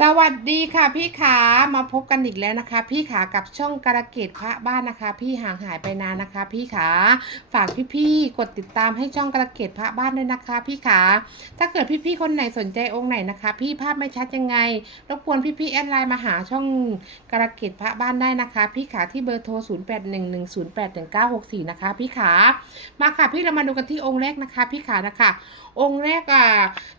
สวัสดีค่ะพี่ขามาพบกันอีกแล้วนะคะ พี่ขากับช่องการะเกดพระบ้านนะคะ พี่ห่างหายไปนานนะคะ พี่ขาฝากพี่ๆกดติดตามให้ช่องการะเกดพระบ้านด้วยนะคะ พี่ขาถ้าเกิดพี่ๆคนไหนสนใจองค์ไหนนะคะ พี่ภาพไม่ชัดยังไงรบกวนพี่ๆแอดไลน์มาหาช่องการะเกดพระบ้านได้นะคะ พี่ขาที่เบอร์โทร 0811081964 นะคะ พี่ขามาค่ะพี่เรามาดูกันที่องค์แรกนะคะ พี่ขานะคะ องค์แรกอะ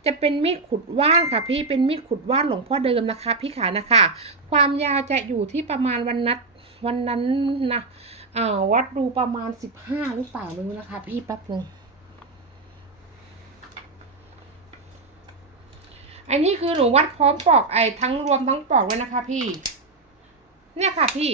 จะเป็นมีดขุดว่านค่ะ พี่เป็นมีดขุดว่านหลวงพ่อเดิมนะคะพี่ขานะคะ ความยาวจะอยู่ที่ประมาณวันนัดวันนั้นนะอ่าวัดดูประมาณสิบห้าหรือเปล่าไม่รู้นะคะ พี่แป๊บนึงอันนี้คือหนูวัดพร้อมปอกไอ้ทั้งรวมทั้งปอกเลยนะคะ พี่ เนี่ยค่ะพี่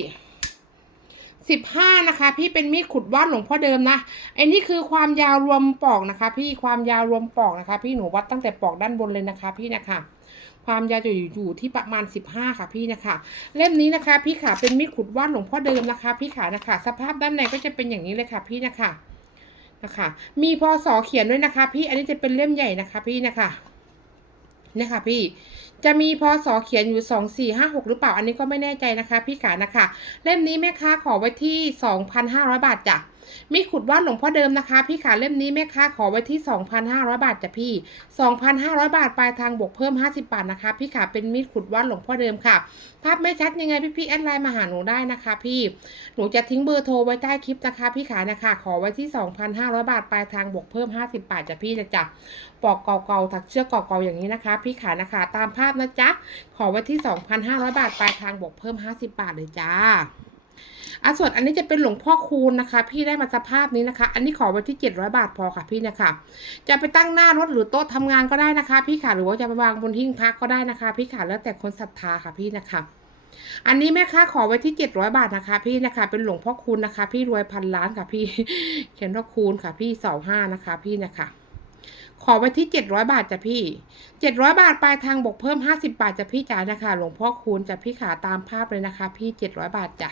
สิบห้านะคะ พี่เป็นมีดขุดวานหลวงพ่อเดิมนะไอ้นี่คือความยาวรวมปอกนะคะ พี่ความยาวรวมปอกนะคะ พี่หนูวัดตั้งแต่ปอกด้านบนเลยนะคะ พี่นะคะ ความยาวจะอยู่ที่ประมาณสิบห้าค่ะพี่นะคะ เล่มนี้นะคะ พี่ขาเป็นมีดขุดวานหลวงพ่อเดิมนะคะ พี่ขานะคะ สภาพด้านในก็จะเป็นอย่างนี้เลยค่ะพี่นะคะนะคะมีพศเขียนด้วยนะคะ พี่อันนี้จะเป็นเล่มใหญ่นะคะ พี่นะคะเนี่ยค่ะพี่ จะมีพศเขียนอยู่สองสี่ห้าหกหรือเปล่า อันนี้ก็ไม่แน่ใจนะคะ พี่ขานะคะ เล่มนี้แม่ค้าขอไว้ที่สองพันห้าร้อยบาทจ้ะ มีขุดวาดหลวงพ่อเดิมนะคะ พี่ขาเล่มนี้แม่ค้าขอไว้ที่ 2,500 บาทจ้ะพี่ 2,500 บาทปลายทางบวกเพิ่ม 50 บาทนะคะ พี่ขาเป็นมีดขุดวาดหลวงพ่อเดิมค่ะ ภาพไม่ชัดยังไงพี่พี่แอดไลน์มาหาหนูได้นะคะ พี่ หนูจะทิ้งเบอร์โทรไว้ใต้คลิปนะคะ พี่ขานะคะ ขอไว้ที่ 2,500 บาทปลายทางบวกเพิ่ม 50 บาทจ้ะพี่นะจ๊ะปอกเก่าๆถักเชือกเก่าๆอย่างนี้นะคะ พี่ขานะคะตามภาพนะจ๊ะขอไว้ที่ 2,500 บาทปลายทางบวกเพิ่ม 50 บาทเลยจ้า อะส่วนอันนี้จะเป็นหลวงพ่อคูณนะคะ พี่ได้มาสภาพนี้นะคะ อันนี้ขอไว้ที่ 700 บาทพอค่ะพี่นะคะจะไปตั้งหน้ารถหรือโต๊ะทำงานก็ได้นะคะ พี่ค่ะหรือว่าจะไปวางบนหิ้งพระก็ได้นะคะ พี่ค่ะแล้วแต่คนศรัทธาค่ะพี่นะคะอันนี้แม่ค้าขอไว้ที่700บาทนะคะ พี่นะคะ เป็นหลวงพ่อคูณนะคะ พี่รวยพันล้านค่ะพี่ เขียนว่าคูณค่ะ พี่เสาห้านะคะ พี่นะคะ ขอไว้ที่700บาทจ้ะพี่700บาทปลายทางบวกเพิ่ม50บาทจ้ะพี่จ๋านะคะ หลวงพ่อคูณจ้ะพี่ขาตามภาพเลยนะคะ พี่700บาทจ้ะ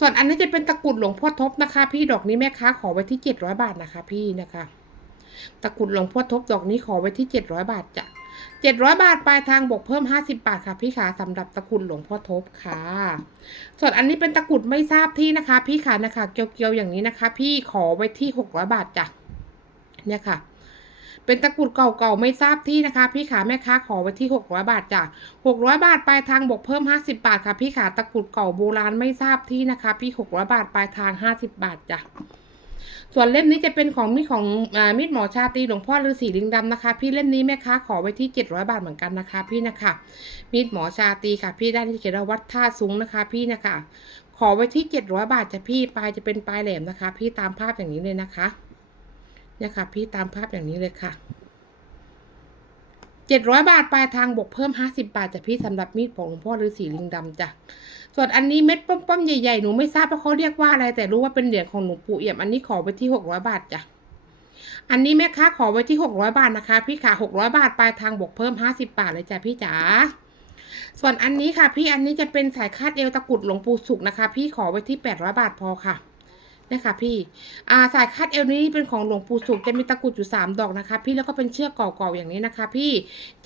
ส่วนอันนี้จะเป็นตะกรุดหลวงพ่อทบนะคะ พี่ดอกนี้แม่ค้าขอไว้ที่เจ็ดร้อยบาทนะคะ พี่นะคะ ตะกรุดหลวงพ่อทบดอกนี้ขอไว้ที่เจ็ดร้อยบาทจ้ะเจ็ดร้อยบาทปลายทางบวกเพิ่มห้าสิบบาทค่ะพี่ขาสำหรับตะกรุดหลวงพ่อทบค่ะ ส่วนอันนี้เป็นตะกรุดไม่ทราบที่นะคะ พี่ขานะคะ เกียวๆอย่างนี้นะคะ พี่ขอไว้ที่หกร้อยบาทจ้ะเนี่ยค่ะ เป็นตะกรุดเก่าๆไม่ทราบที่นะคะ พี่ขาแม่ค้าขอไว้ที่หกร้อยบาทจ้ะหกร้อยบาทปลายทางบวกเพิ่มห้าสิบาทค่ะ พี่ขาตะกรุดเก่าโบราณไม่ทราบที่นะคะ พี่หกร้อยบาทปลายทางห้าสิบาทจ้ะส่วนเล่มนี้จะเป็นของมีดของอมีดหมอชาตีหลวงพ่อฤาษีลิงดำนะคะ พี่เล่มนี้แม่ค้าขอไว้ที่เจ็ดร้อยบาทเหมือนกันนะคะ พี่นะคะ มีดหมอชาตีค่ะ พี่ได้านที่เขียนว่าวัดท่าซุ้งนะคะ พี่นะคะ ขอไว้ที่เจ็ดร้อยบาทจ้ะพี่ปลายจะเป็นปลายแหลมนะคะ พี่ตามภาพอย่างนี้เลยนะคะ เนี่ยค่ะ พี่ตามภาพอย่างนี้เลยค่ะเจ็ดร้อยบาทปลายทางบวกเพิ่มห้าสิบาทจ้ะพี่สำหรับมีดของหลวงพ่อฤาษีลิงดำจ้ะส่วนอันนี้เม็ดป้อมๆใหญ่ๆหนูไม่ทราบว่าเขาเรียกว่าอะไร แต่รู้ว่าเป็นเหรียญของหลวงปู่เอี่ยมอันนี้ขอไว้ที่หกร้อยบาทจ้ะอันนี้แม่ค้าขอไว้ที่หกร้อยบาทนะคะ พี่ขาหกร้อยบาทปลายทางบวกเพิ่มห้าสิบาทเลยจ้ะพี่จ๋าส่วนอันนี้ค่ะ พี่อันนี้จะเป็นสายคาดเอวตะกุดหลวงปู่สุกนะคะ พี่ขอไว้ที่แปดร้อยบาทพอค่ะ นี่ค่ะพี่อ่าสายคาดเอวนี้เป็นของหลวงปู่สุกจะมีตะกุดอยู่สามดอกนะคะ พี่แล้วก็เป็นเชือกเก่าๆอย่างนี้นะคะ พี่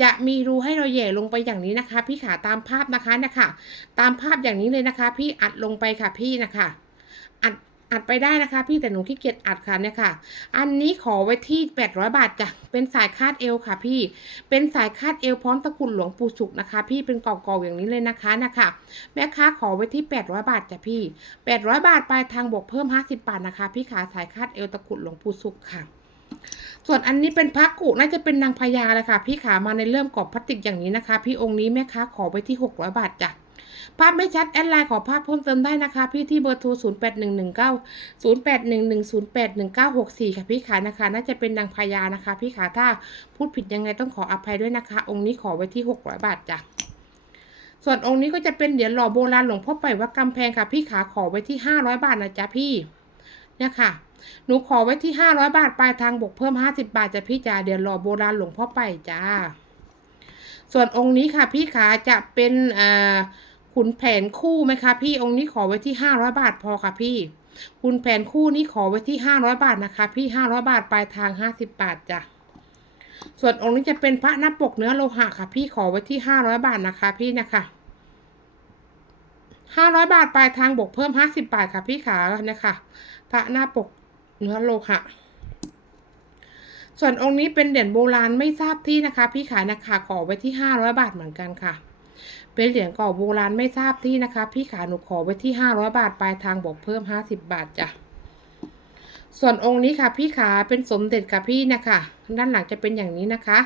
จะมีรูให้เราแย่ลงไปอย่างนี้นะคะ พี่ขาตามภาพนะคะนะคะ ตามภาพอย่างนี้เลยนะคะ พี่อัดลงไปค่ะพี่นะคะ อัด อัดไปได้นะคะ พี่แต่หนูขี้เกียจอัดค่ะเนี่ยค่ะ อันนี้ขอไว้ที่ 800 บาทจ้ะเป็นสายคาดเอวค่ะ พี่ เป็นสายคาดเอวพร้อมตะกรุดหลวงปู่สุกนะคะ พี่เป็นกรอบๆอย่างนี้เลยนะคะนะคะแม่ค้าขอไว้ที่ 800 บาทจ้ะพี่ 800 บาทปลายทางบวกเพิ่ม 50 บาทนะคะ พี่ขาสายคาดเอวตะกรุดหลวงปู่สุกค่ะส่วนอันนี้เป็นพระกุน่าจะเป็นนางพญาเลยค่ะ พี่ขามาในเริ่มกรอบพลาสติกอย่างนี้นะคะ พี่องค์นี้แม่ค้าขอไว้ที่ 600 บาทจ้ะ ภาพไม่ชัดแอดไลน์ขอภาพเพิ่มเติมได้นะคะ พี่ที่เบอร์โทร 0 8 1 1 9 0 8 1 1 0 8 1 9 6 4 ค่ะพี่ขานะคะ น่าจะเป็นนางพญานะคะ พี่ขาถ้าพูดผิดยังไงต้องขออภัยด้วยนะคะ องค์นี้ขอไว้ที่ 600 บาทจ้ะส่วนองค์นี้ก็จะเป็นเหรียญหล่อโบราณหลวงพ่อไปวัดกำแพงค่ะ พี่ขาขอไว้ที่ 500 บาทนะจ๊ะพี่เนี่ยค่ะหนูขอไว้ที่ 500 บาทปลายทางบวกเพิ่ม 50 บาทจ้ะพี่จ๋าเหรียญหล่อโบราณหลวงพ่อไปจ้าส่วนองค์นี้ค่ะพี่ขาจะเป็นอ่า ขุนแผนคู่ไหมคะพี่องค์นี้ขอไว้ที่500บาทพอค่ะพี่ขุนแผนคู่นี้ขอไว้ที่500บาทนะคะ พี่500บาทปลายทาง50บาทจ้ะส่วนองค์นี้จะเป็นพระหน้าปกเนื้อโลหะค่ะ พี่ขอไว้ที่ห้าร้อยบาทนะคะพี่นะคะห้าร้อยบาทปลายทางบวกเพิ่มห้าสิบบาทค่ะพี่ขาเนี่ยค่ะพระหน้าปกเนื้อโลหะส่วนองค์นี้เป็นเหรียญโบราณไม่ทราบที่นะคะ พี่ขานะคะขอไว้ที่ห้าร้อยบาทเหมือนกันค่ะ เป็นเหรียญเก่าโบราณไม่ทราบที่นะคะ พี่ขาหนูขอไว้ที่ห้าร้อยบาทปลายทางบอกเพิ่มห้าสิบบาทจ้ะส่วนองค์นี้ค่ะพี่ขาเป็นสมเด็จค่ะพี่นะคะ ด้านหลังจะเป็นอย่างนี้นะคะ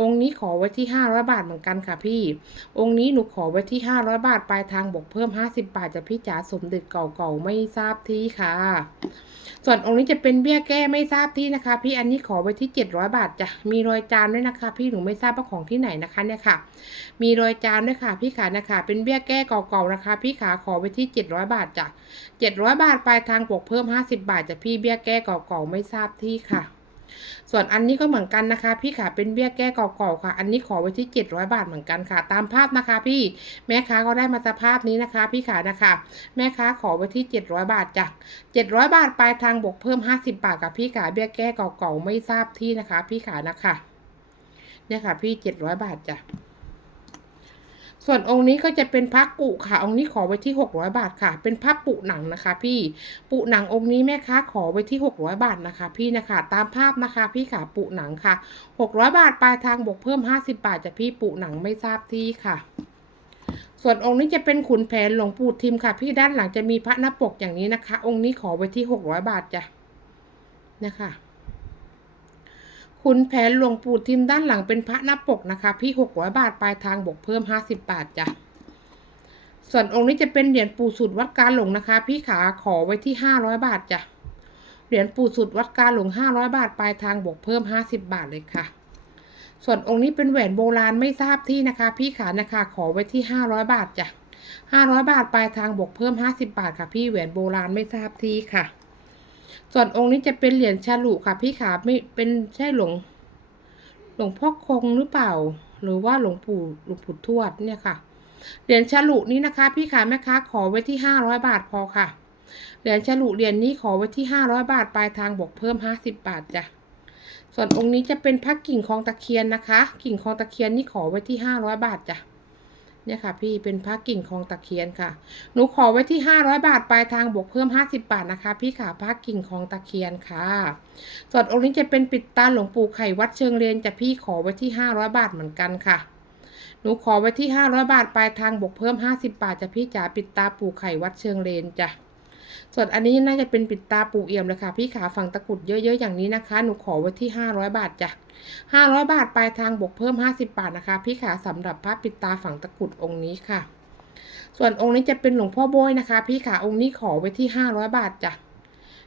องค์นี้ขอไว้ที่ห้าร้อยบาทเหมือนกันค่ะพี่ องค์นี้หนูขอไว้ที่ห้าร้อยบาทปลายทางบวกเพิ่มห้าสิบบาทจากพี่จ๋าสมเด็จเก่าๆไม่ทราบที่ค่ะ ส่วนองค์นี้จะเป็นเบี้ยแก้ไม่ทราบที่นะคะ พี่อันนี้ขอไว้ที่เจ็ดร้อยบาทจ้ะมีรอยจานด้วยนะคะ พี่หนูไม่ทราบว่าของที่ไหนนะคะเนี่ยค่ะ มีรอยจานด้วยค่ะพี่ขานะคะ เป็นเบี้ยแก้เก่าๆนะคะ พี่ขาขอไว้ที่เจ็ดร้อยบาทจ้ะเจ็ดร้อยบาทปลายทางบวกเพิ่มห้าสิบาทจากพี่เบี้ยแก้เก่าๆไม่ทราบที่ค่ะ ส่วนอันนี้ก็เหมือนกันนะคะ พี่ขาเป็นเบี้ยแก้เก่าๆค่ะ อันนี้ขอไว้ที่เจ็ดร้อยบาทเหมือนกันค่ะ ตามภาพนะคะพี่แม่ค้าก็ได้มาสภาพนี้นะคะ พี่ขานะคะ แม่ค้าขอไว้ที่เจ็ดร้อยบาทจ้ะเจ็ดร้อยบาทปลายทางบวกเพิ่มห้าสิบาทกับพี่ขาเบี้ยแก้เก่าๆไม่ทราบที่นะคะ พี่ขานะคะเนี่ยค่ะพี่เจ็ดร้อยบาทจ้ะ ส่วนองค์นี้ก็จะเป็นพระกุค่ะ องค์นี้ขอไว้ที่หกร้อยบาทค่ะ เป็นพระปุหนังนะคะ พี่ปุหนังองค์นี้แม่ค้าขอไว้ที่หกร้อยบาทนะคะ พี่นะคะ ตามภาพนะคะ พี่ขาปุหนังค่ะหกร้อยบาทปลายทางบวกเพิ่มห้าสิบาทจากพี่ปุหนังไม่ทราบที่ค่ะส่วนองค์นี้จะเป็นขุนแผนหลวงปู่ทิมค่ะ พี่ด้านหลังจะมีพระหน้าปกอย่างนี้นะคะ องค์นี้ขอไว้ที่หกร้อยบาทจ้ะนะคะ ขุนแผนหลวงปู่ทิมด้านหลังเป็นพระหน้าปกนะคะ พี่หกร้อยบาทปลายทางบวกเพิ่มห้าสิบบาทจ้ะส่วนองค์นี้จะเป็นเหรียญปู่สุดวัดการหลงนะคะ พี่ขาขอไว้ที่ห้าร้อยบาทจ้ะเหรียญปู่สุดวัดการหลงห้าร้อยบาทปลายทางบวกเพิ่มห้าสิบบาทเลยค่ะ ส่วนองค์นี้เป็นแหวนโบราณไม่ทราบที่นะคะ พี่ขานะคะขอไว้ที่ห้าร้อยบาทจ้ะห้าร้อยบาทปลายทางบวกเพิ่มห้าสิบบาทค่ะ พี่แหวนโบราณไม่ทราบที่ค่ะ ส่วนองค์นี้จะเป็นเหรียญฉลุค่ะพี่ขาไม่เป็นใช่หลวงหลวงพ่อคงหรือเปล่า หรือว่าหลวงปู่หลวงปู่ทวดเนี่ยค่ะ เหรียญฉลุนี้นะคะ พี่ขาแม่ค้าขอไว้ที่ห้าร้อยบาทพอค่ะ เหรียญฉลุเหรียญนี้ขอไว้ที่ห้าร้อยบาทปลายทางบวกเพิ่มห้าสิบบาทจ้ะส่วนองค์นี้จะเป็นพระกิ่งคลองตะเคียนนะคะ กิ่งคลองตะเคียนนี่ขอไว้ที่ห้าร้อยบาทจ้ะ เนี่ยค่ะ พี่เป็นพระกิ่งคลองตะเคียนค่ะ หนูขอไว้ที่ 500 บาทปลายทางบวกเพิ่ม 50 บาทนะคะ พี่ขาพระกิ่งคลองตะเคียนค่ะส่วนองค์นี้จะเป็นปิดตาหลวงปู่ไข่วัดเชิงเลนจะพี่ขอไว้ที่ 500 บาทเหมือนกันค่ะ หนูขอไว้ที่ 500 บาทปลายทางบวกเพิ่ม 50 บาทจะพี่จ๋าปิดตาปู่ไข่วัดเชิงเลนจ้ะ ส่วนอันนี้น่าจะเป็นปิดตาปูเอี่ยมเลยค่ะ พี่ขาฝั่งตะกุดเยอะๆอย่างนี้นะคะ หนูขอไว้ที่ห้าร้อยบาทจ้ะห้าร้อยบาทปลายทางบวกเพิ่มห้าสิบาทนะคะ พี่ขาสำหรับพระปิดตาฝั่งตะกุดองค์นี้ค่ะ ส่วนองค์นี้จะเป็นหลวงพ่อโบยนะคะ พี่ขาองค์นี้ขอไว้ที่ห้าร้อยบาทจ้ะ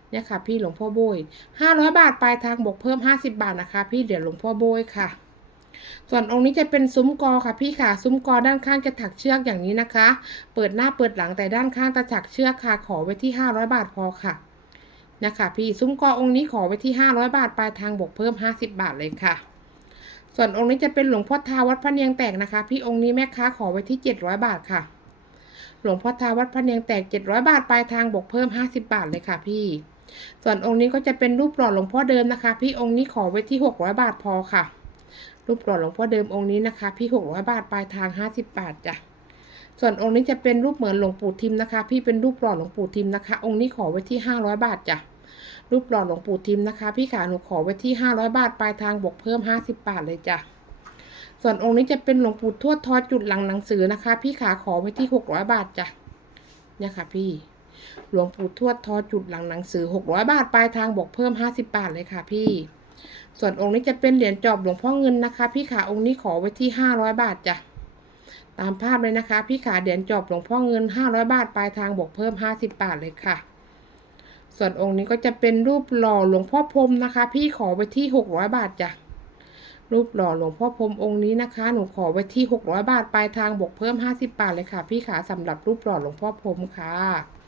เนี่ยค่ะ พี่หลวงพ่อโบยห้าร้อยบาทปลายทางบวกเพิ่มห้าสิบาทนะคะ พี่เดี๋ยวหลวงพ่อโบยค่ะ ส่วนองค์นี้จะเป็นซุ้มกอค่ะพี่ค่ะ ซุ้มกอด้านข้างจะถักเชือกอย่างนี้นะคะ เปิดหน้าเปิดหลังแต่ด้านข้างจะถักเชือกค่ะ ขอไว้ที่ห้าร้อยบาทพอค่ะนะคะพี่ซุ้มกอองค์นี้ขอไว้ที่ห้าร้อยบาทปลายทางบวกเพิ่มห้าสิบาทเลยค่ะ ส่วนองค์นี้จะเป็นหลวงพ่อทาวัดพระเนียงแตกนะคะ พี่องค์นี้แม่ค้าขอไว้ที่เจ็ดร้อยบาทค่ะ หลวงพ่อทาวัดพระเนียงแตกเจ็ดร้อยบาทปลายทางบวกเพิ่มห้าสิบาทเลยค่ะ พี่ ส่วนองค์นี้ก็จะเป็นรูปหล่อหลวงพ่อเดิมนะคะ พี่องค์นี้ขอไว้ที่หกร้อยบาทพอค่ะ รูปหล่อหลวงพ่อเดิมองค์นี้นะคะ พี่หกร้อยบาทปลายทางห้าสิบบาทจ้ะส่วนองค์นี้จะเป็นรูปเหมือนหลวงปู่ทิมนะคะ พี่เป็นรูปหล่อหลวงปู่ทิมนะคะ องค์นี้ขอไว้ที่ห้าร้อยบาทจ้ะรูปหล่อหลวงปู่ทิมนะคะ พี่ขาหนูขอไว้ที่ห้าร้อยบาทปลายทางบวกเพิ่มห้าสิบบาทเลยจ้ะส่วนองค์นี้จะเป็นหลวงปู่ทวดทอจุดหลังหนังสือนะคะ พี่ขาขอไว้ที่หกร้อยบาทจ้ะเนี่ยค่ะพี่หลวงปู่ทวดทอจุดหลังหนังสือหกร้อยบาทปลายทางบวกเพิ่มห้าสิบบาทเลยค่ะพี่ ส่วนองค์นี้จะเป็นเหรียญจอบหลวงพ่อเงินนะคะ พี่ขาองค์นี้ขอไว้ที่ห้าร้อยบาทจ้ะตามภาพเลยนะคะ พี่ขาเหรียญจอบหลวงพ่อเงินห้าร้อยบาทปลายทางบวกเพิ่มห้าสิบบาทเลยค่ะ ส่วนองค์นี้ก็จะเป็นรูปหล่อหลวงพ่อพรมนะคะ พี่ขอไว้ที่หกร้อยบาทจ้ะรูปหล่อหลวงพ่อพรมองค์นี้นะคะ หนูขอไว้ที่หกร้อยบาทปลายทางบวกเพิ่มห้าสิบบาทเลยค่ะ พี่ขาสำหรับรูปหล่อหลวงพ่อพรมค่ะ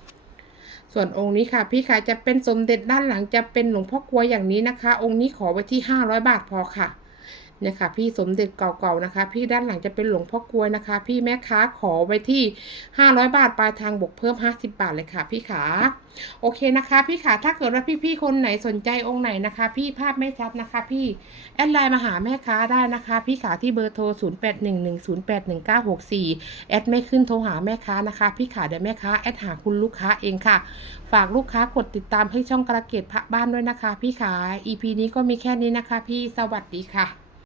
ส่วนองค์นี้ค่ะพี่ขาจะเป็นสมเด็จด้านหลังจะเป็นหลวงพ่อกลวยอย่างนี้นะคะ องค์นี้ขอไว้ที่ห้าร้อยบาทพอค่ะ เนี่ยค่ะพี่สมเด็จเก่าๆนะคะ พี่ด้านหลังจะเป็นหลวงพ่อกลวยนะคะ พี่แม่ค้าขอไว้ที่ 500 บาทปลายทางบวกเพิ่ม 50 บาทเลยค่ะ พี่ขาโอเคนะคะ พี่ขาถ้าเกิดว่าพี่ๆคนไหนสนใจองค์ไหนนะคะ พี่ภาพไม่ชัดนะคะ พี่แอดไลน์มาหาแม่ค้าได้นะคะ พี่ขาที่เบอร์โทร 0811081964 แอดไม่ขึ้นโทรหาแม่ค้านะคะ พี่ขาเดี๋ยวแม่ค้าแอดหาคุณลูกค้าเองค่ะ ฝากลูกค้ากดติดตามให้ช่องกระเกตพระบ้านด้วยนะคะ พี่ขา EP นี้ก็มีแค่นี้นะคะ พี่สวัสดีค่ะ